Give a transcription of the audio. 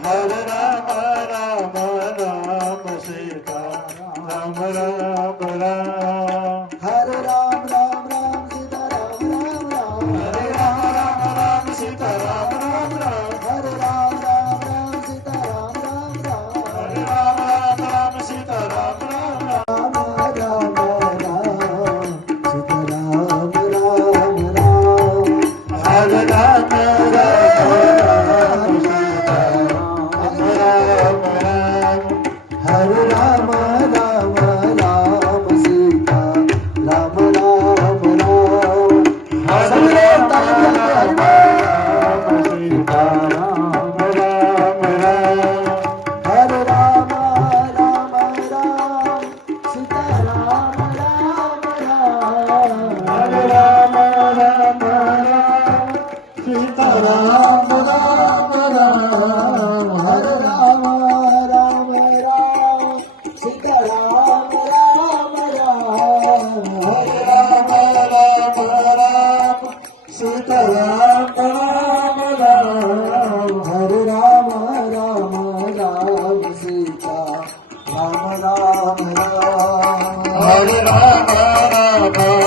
હરે રામ રામ રામ સીતા રામ રામ રામ. હરે રામ રામ રામ સીતા રામ રામ રામ. હરે રામ રામ રામ સીતા રામ રામ રામ. હરે રામ રામ રામ સીતા રામ રામ રામ. હરે રામ રામ રામ સીતા રામ રામ રામ. રામ રામ રામ સીતા રામ રામ રામ. હરે રામ રામ રામ સીતા રામ રામ. હરે રામ રામ રામ સીતા રામ રામ રામ. હરે રામ રામ સીતા રામ રામ રામ. હરે રામ રામ રામ સીતા રામ રામ રામ. હરે રામ રામ રામ સીતા રામ રામ રામ. હરે રામ રામ રામ સીતા રામ રામ રામ. હરે રામ રામ રામ સીતા રામ રામ રામ. હરે રામ રામ રામ સીતા રામ રામ રામ. હરે રામ રામ